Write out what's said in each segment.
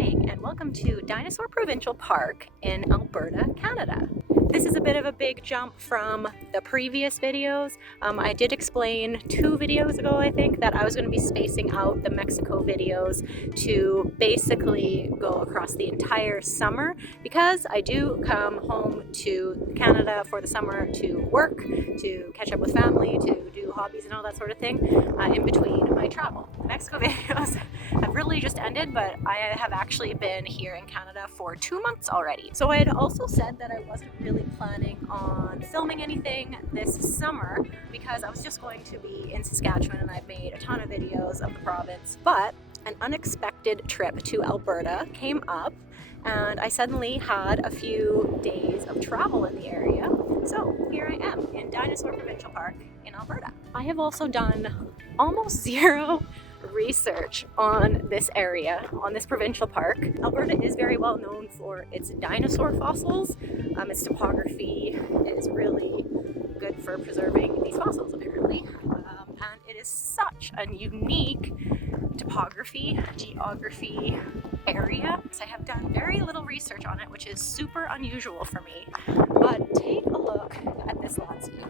morning and welcome to Dinosaur Provincial Park in Alberta, Canada. This is a bit of a big jump from the previous videos. I did explain 2 videos ago, I think, that I was going to be spacing out the Mexico videos to basically go across the entire summer because I do come home to Canada for the summer to work, to catch up with family, to do hobbies and all that sort of thing in between my travel. The Mexico videos have really just ended, but I have actually been here in Canada for 2 months already. So I had also said that I wasn't really planning on filming anything this summer because I was just going to be in Saskatchewan and I've made a ton of videos of the province, but an unexpected trip to Alberta came up and I suddenly had a few days of travel in the area. So here I am in Dinosaur Provincial Park in Alberta. I have also done almost zero research on this area, on this provincial park. Alberta is very well known for its dinosaur fossils. Its topography is really good for preserving these fossils apparently. And it is such a unique topography, geography area. So I have done very little research on it, which is super unusual for me. But take a look at this landscape.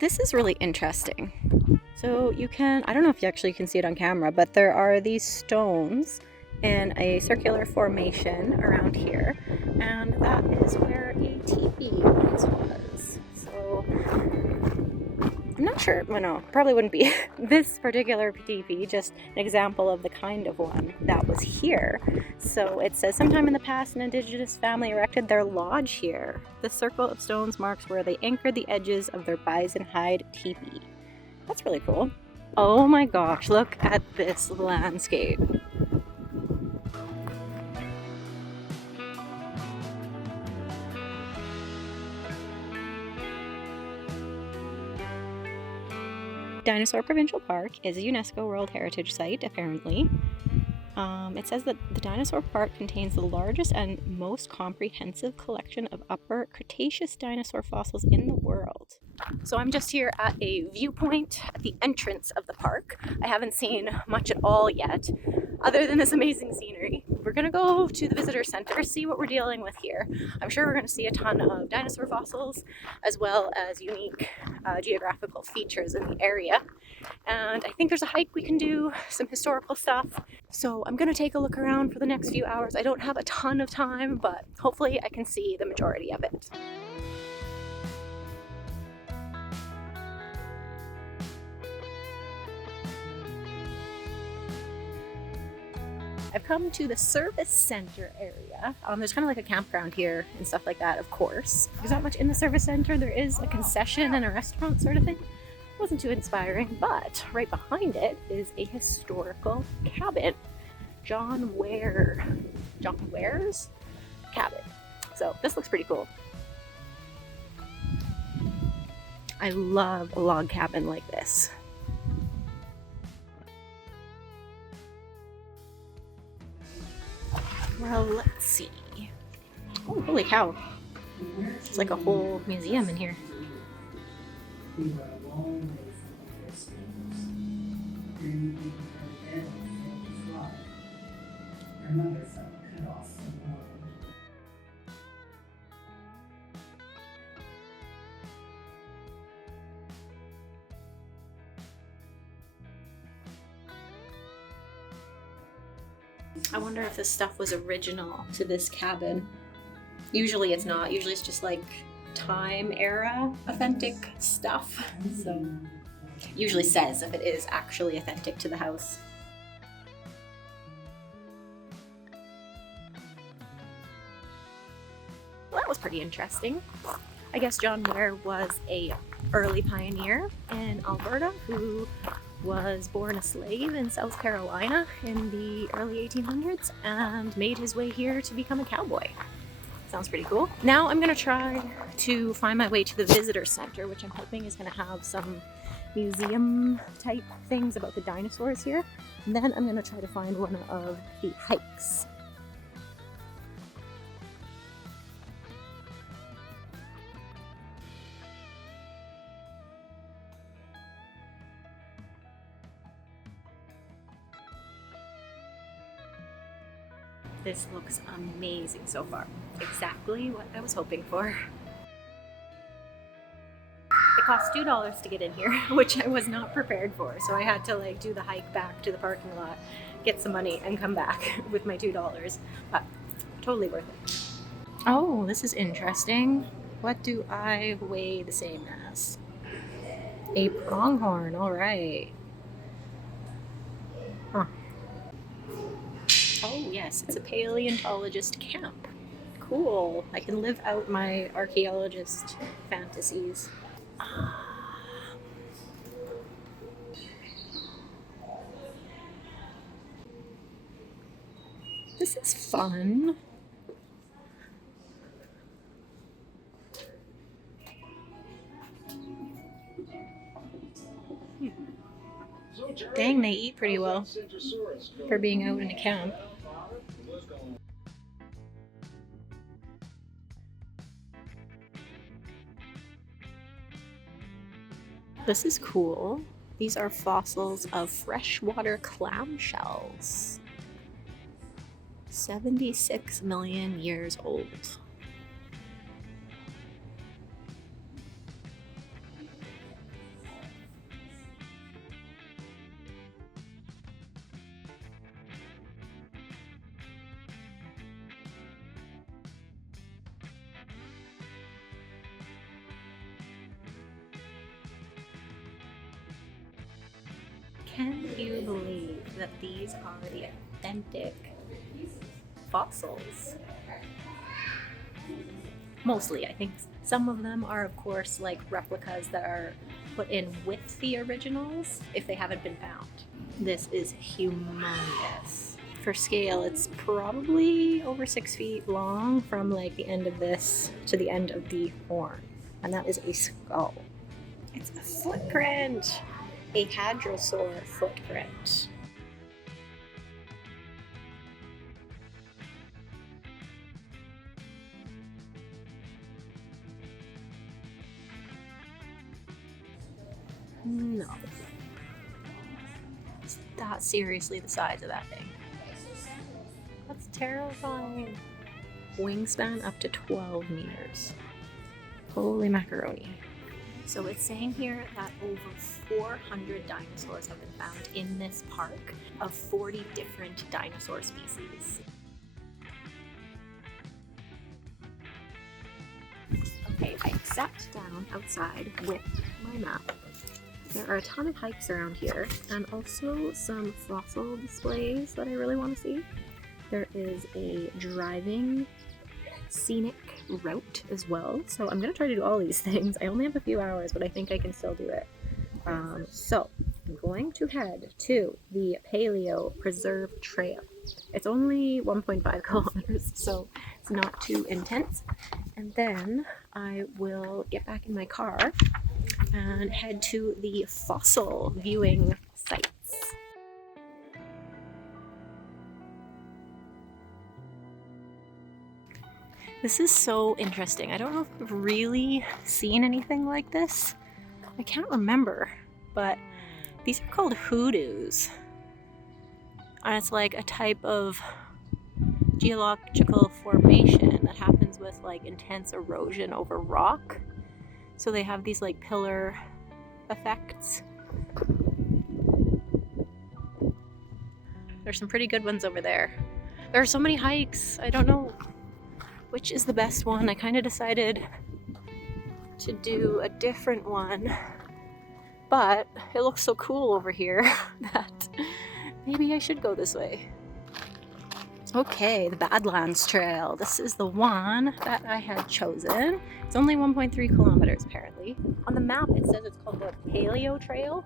This is really interesting. So you can, I don't know if you actually can see it on camera, but there are these stones in a circular formation around here, and that is where a teepee once was. So I'm not sure, well no, probably wouldn't be this particular teepee, just an example of the kind of one that was here. So it says sometime in the past an indigenous family erected their lodge here. The circle of stones marks where they anchored the edges of their bison hide teepee. That's really cool. Oh my gosh, look at this landscape. Dinosaur Provincial Park is a UNESCO World Heritage Site, apparently. It says that the Dinosaur Park contains the largest and most comprehensive collection of Upper Cretaceous dinosaur fossils in the world. So I'm just here at a viewpoint at the entrance of the park. I haven't seen much at all yet, other than this amazing scenery. We're gonna go to the visitor center, see what we're dealing with here. I'm sure we're gonna see a ton of dinosaur fossils, as well as unique geographical features in the area. And I think there's a hike we can do, some historical stuff. So I'm gonna take a look around for the next few hours. I don't have a ton of time, but hopefully I can see the majority of it. I've come to the service center area. There's kind of like a campground here and stuff like that, of course. There's not much in the service center. There is a concession and a restaurant sort of thing. Wasn't too inspiring, but right behind it is a historical cabin. John Ware's cabin. So this looks pretty cool. I love a log cabin like this. Well, let's see. Oh, holy cow. It's like a whole museum in here. I wonder if this stuff was original to this cabin. Usually it's not. Usually it's just like time era authentic stuff. So usually says if it is actually authentic to the house. Well, that was pretty interesting. I guess John Ware was a early pioneer in Alberta who was born a slave in South Carolina in the early 1800s and made his way here to become a cowboy. Sounds pretty cool. Now I'm gonna try to find my way to the visitor center, which I'm hoping is gonna have some museum type things about the dinosaurs here. And then I'm gonna try to find one of the hikes This looks amazing so far. Exactly what I was hoping for. It cost $2 to get in here, which I was not prepared for. So I had to like do the hike back to the parking lot, get some money, and come back with my $2. But totally worth it. Oh, this is interesting. What do I weigh the same as? A pronghorn, all right. Huh. Oh yes, it's a paleontologist camp. Cool. I can live out my archaeologist fantasies. This is fun. Dang, they eat pretty well for being out in a camp. This is cool. These are fossils of freshwater clamshells. 76 million years old. Can you believe that these are the authentic fossils? Mostly, I think some of them are, of course, like replicas that are put in with the originals if they haven't been found. This is humongous. For scale, it's probably over 6 feet long from like the end of this to the end of the horn. And that is a skull. It's a footprint! A hadrosaur footprint. No. Is that seriously the size of that thing? That's terrifying. Wingspan up to 12 meters. Holy macaroni. So it's saying here that over 400 dinosaurs have been found in this park of 40 different dinosaur species. Okay, I sat down outside with my map. There are a ton of hikes around here and also some fossil displays that I really want to see. There is a driving scenic route as well, so I'm gonna try to do all these things. I only have a few hours, but I think I can still do it. So I'm going to head to the Paleo Preserve Trail. It's only 1.5 kilometers, so it's not too intense. And then I will get back in my car and head to the fossil viewing sites. This is so interesting. I don't know if I've really seen anything like this. I can't remember, but these are called hoodoos. And it's like a type of geological formation that happens with like intense erosion over rock. So they have these like pillar effects. There's some pretty good ones over there. There are so many hikes. I don't know which is the best one. I kind of decided to do a different one, but it looks so cool over here that maybe I should go this way. Okay, the Badlands Trail. This is the one that I had chosen. It's only 1.3 kilometers apparently. On the map it says it's called the Paleo Trail,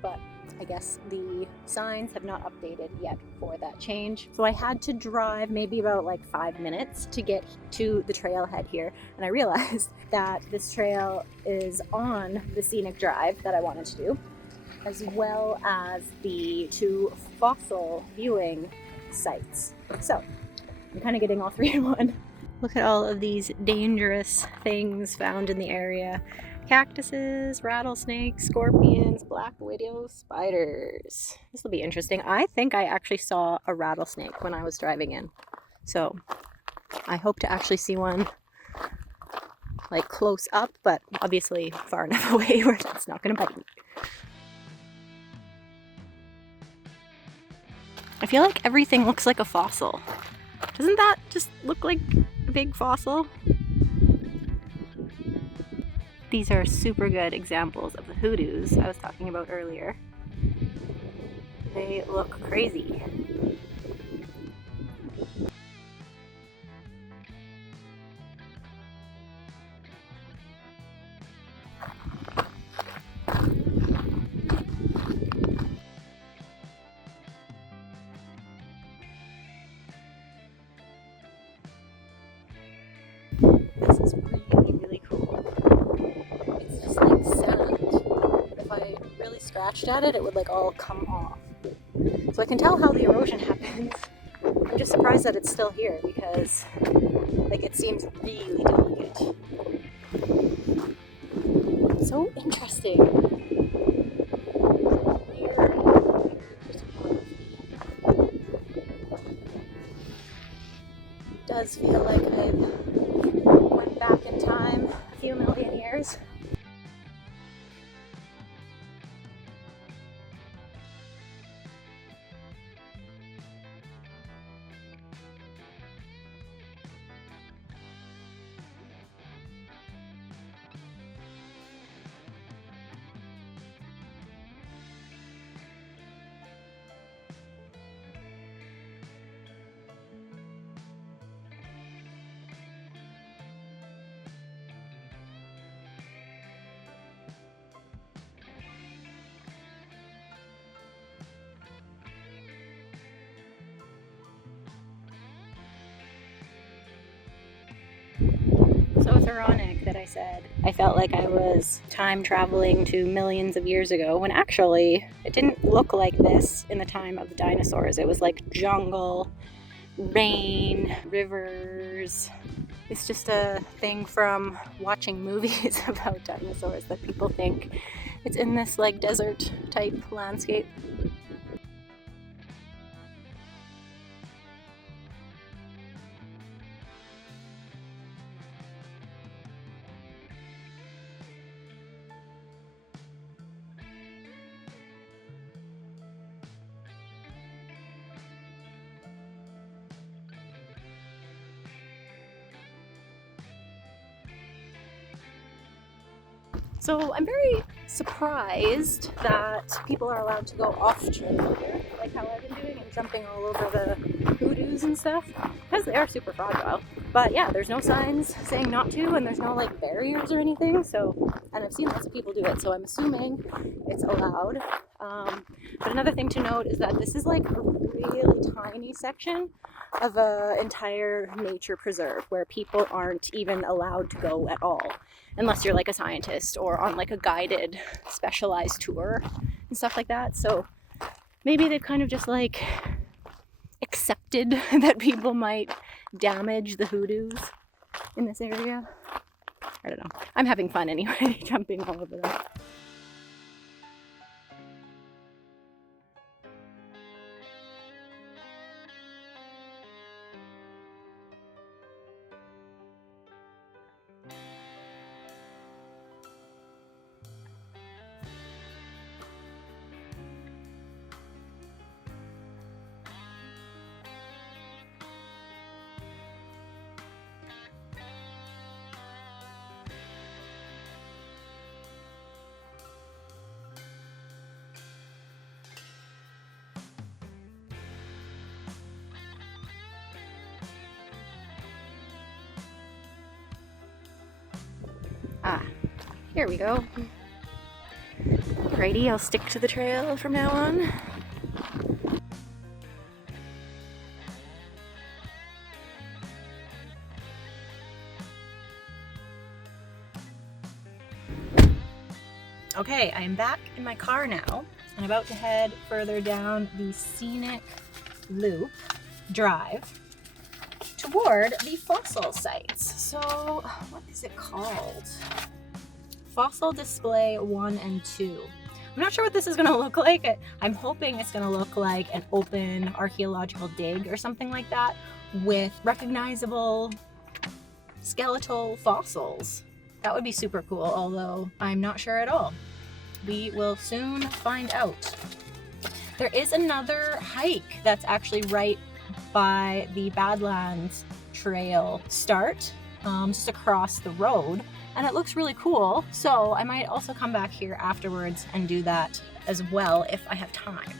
but I guess the signs have not updated yet for that change. So I had to drive maybe about like 5 minutes to get to the trailhead here. And I realized that this trail is on the scenic drive that I wanted to do, as well as the 2 fossil viewing sites. So I'm kind of getting all 3 in one. Look at all of these dangerous things found in the area. Cactuses, rattlesnakes, scorpions, black widow spiders. This will be interesting. I think I actually saw a rattlesnake when I was driving in. So I hope to actually see one like close up, but obviously far enough away where that's not going to bite me. I feel like everything looks like a fossil. Doesn't that just look like a big fossil? These are super good examples of the hoodoos I was talking about earlier. They look crazy. This is really, really cool. It's just like sand. If I really scratched at it, it would like all come off. So I can tell how the erosion happens. I'm just surprised that it's still here because like it seems really delicate. So interesting. It does feel like I went back in time a few million years. So it's ironic that I said I felt like I was time traveling to millions of years ago when actually it didn't look like this in the time of the dinosaurs. It was like jungle, rain, rivers. It's just a thing from watching movies about dinosaurs that people think it's in this like desert type landscape. So I'm very surprised that people are allowed to go off trail here, like how I've been doing and jumping all over the hoodoos and stuff, because they are super fragile. But yeah, there's no signs saying not to, and there's no like barriers or anything. So, and I've seen lots of people do it, so I'm assuming it's allowed. But another thing to note is that this is like a really tiny section of an entire nature preserve where people aren't even allowed to go at all, unless you're like a scientist or on like a guided specialized tour and stuff like that. So maybe they've kind of just like accepted that people might damage the hoodoos in this area. I don't know. I'm having fun anyway, jumping all over them. Ah, here we go. Alrighty, I'll stick to the trail from now on. Okay, I am back in my car now and about to head further down the scenic loop drive toward the fossil sites. So, what is it called? fossil display 1 and 2. I'm not sure what this is gonna look like. I'm hoping it's gonna look like an open archaeological dig or something like that with recognizable skeletal fossils. That would be super cool, although I'm not sure at all. We will soon find out. There is another hike that's actually right by the Badlands Trail start, just across the road, and it looks really cool. So I might also come back here afterwards and do that as well if I have time.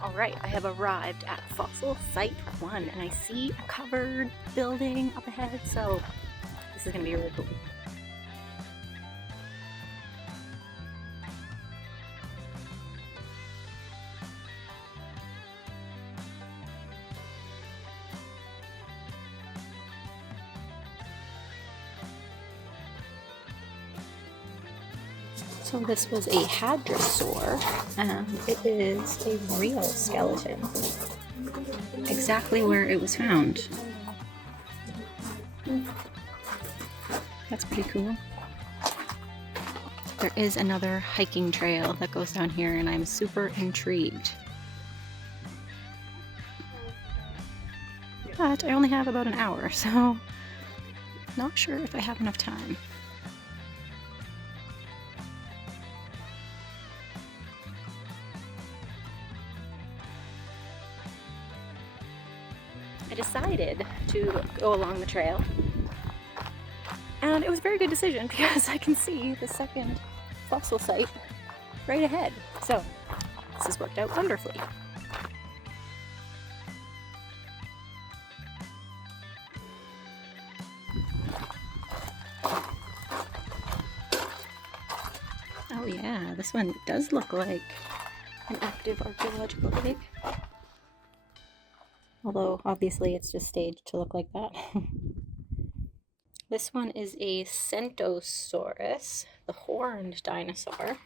All right, I have arrived at Fossil Site 1 and I see a covered building up ahead, so this is gonna be really cool. So this was a hadrosaur, and it is a real skeleton, exactly where it was found. That's pretty cool. There is another hiking trail that goes down here, and I'm super intrigued. But I only have about an hour, so not sure if I have enough time. I decided to go along the trail, and it was a very good decision because I can see the second fossil site right ahead. So this has worked out wonderfully. Oh yeah, this one does look like an active archaeological dig. Although obviously it's just staged to look like that. This one is a Centosaurus, the horned dinosaur.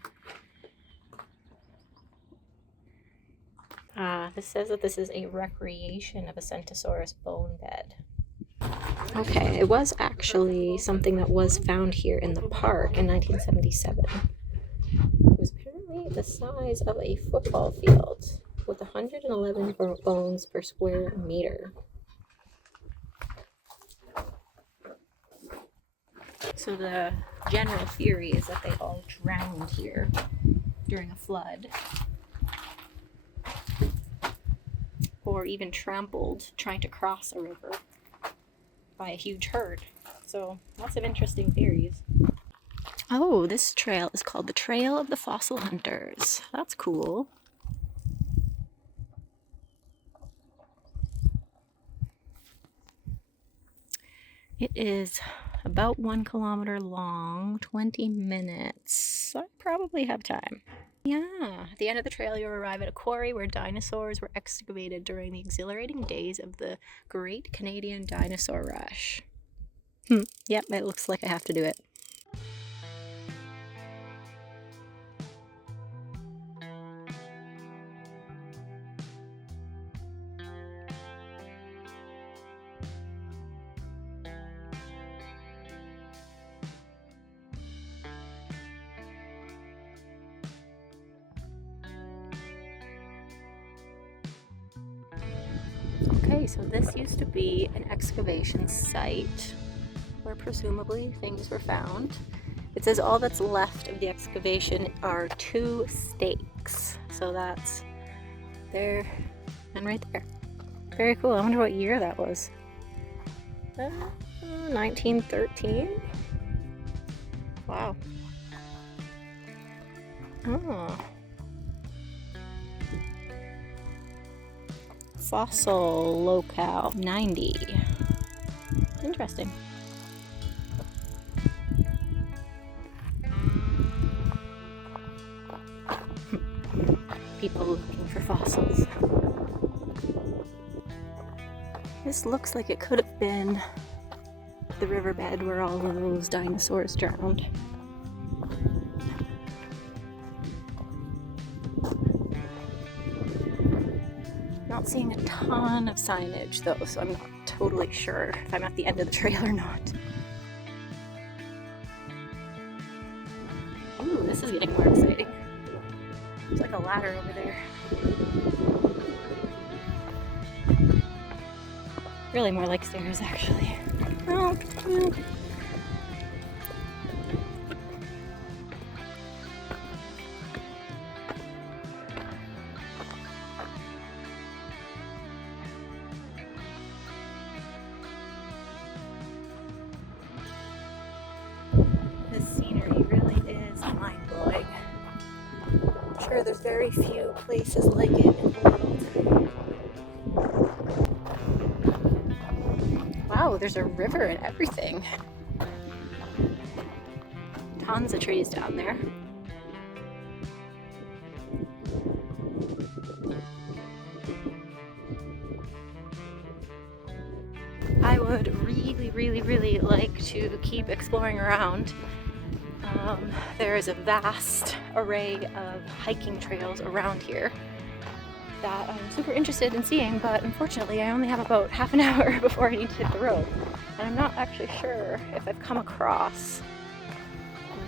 This says that this is a recreation of a Centosaurus bone bed. Okay, it was actually something that was found here in the park in 1977. It was apparently the size of a football field, with 111 bones per square meter. So the general theory is that they all drowned here during a flood, or even trampled trying to cross a river by a huge herd. So lots of interesting theories. Oh, this trail is called the Trail of the Fossil Hunters. That's cool. It is about 1 kilometer long, 20 minutes. So I probably have time. Yeah, at the end of the trail you'll arrive at a quarry where dinosaurs were excavated during the exhilarating days of the Great Canadian Dinosaur Rush. Yep, it looks like I have to do it. Okay, so this used to be an excavation site where presumably things were found. It says all that's left of the excavation are 2 stakes. So that's there and right there. Very cool. I wonder what year that was. 1913? Wow. Oh. Fossil locale 90. Interesting. people looking for fossils. This looks like it could have been the riverbed where all of those dinosaurs drowned. Not seeing a ton of signage though, so I'm not totally sure if I'm at the end of the trail or not. Ooh, this is getting more exciting. There's like a ladder over there. Really more like stairs, actually. Oh, yeah. This scenery really is mind-blowing. I'm sure there's very few places like it in the world. Wow, there's a river and everything. Tons of trees down there. I would really like to keep exploring around. There is a vast array of hiking trails around here that I'm super interested in seeing, but unfortunately I only have about half an hour before I need to hit the road. And I'm not actually sure if I've come across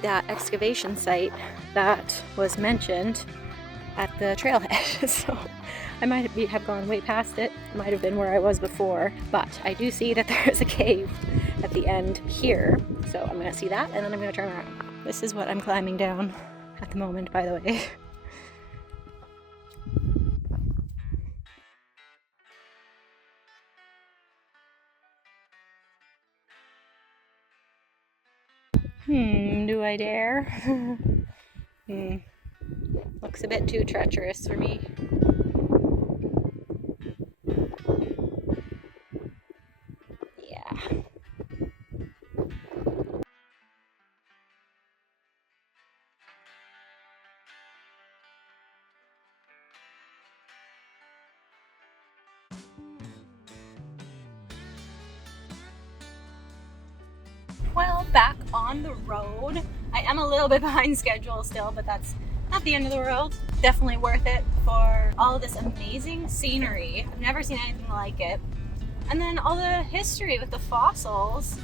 that excavation site that was mentioned at the trailhead. So I might have gone way past it. It might have been where I was before, but I do see that there is a cave at the end here. So I'm gonna see that and then I'm gonna turn around. This is what I'm climbing down at the moment, by the way. Do I dare? Looks a bit too treacherous for me. Yeah. Well, back on the road. I am a little bit behind schedule still, but that's not the end of the world. Definitely worth it for all of this amazing scenery. I've never seen anything like it. And then all the history with the fossils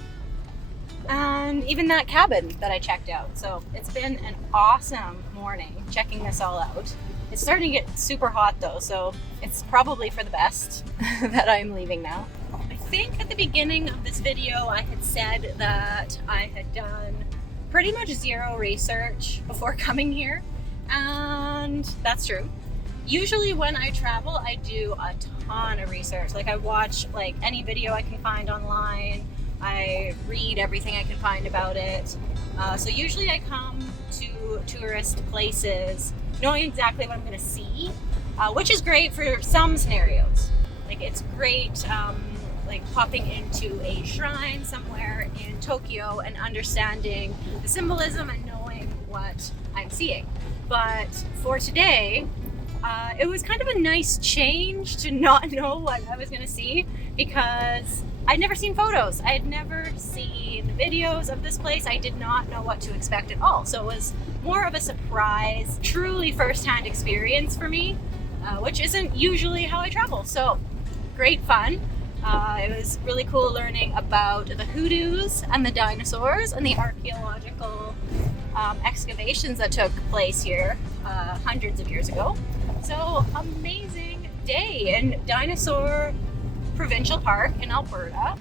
and even that cabin that I checked out. So it's been an awesome morning checking this all out. It's starting to get super hot though, so it's probably for the best that I'm leaving now. I think at the beginning of this video I had said that I had done pretty much zero research before coming here, and that's true. Usually when I travel I do a ton of research. Like I watch like any video I can find online, I read everything I can find about it. So usually I come to tourist places knowing exactly what I'm going to see, which is great for some scenarios. Like it's great like popping into a shrine somewhere in Tokyo and understanding the symbolism and knowing what I'm seeing. But for today, it was kind of a nice change to not know what I was going to see, because I'd never seen photos. I had never seen videos of this place. I did not know what to expect at all. So it was more of a surprise, truly first-hand experience for me, which isn't usually how I travel. So great fun. It was really cool learning about the Hoodoos and the dinosaurs and the archaeological excavations that took place here hundreds of years ago. So amazing day in Dinosaur Provincial Park in Alberta.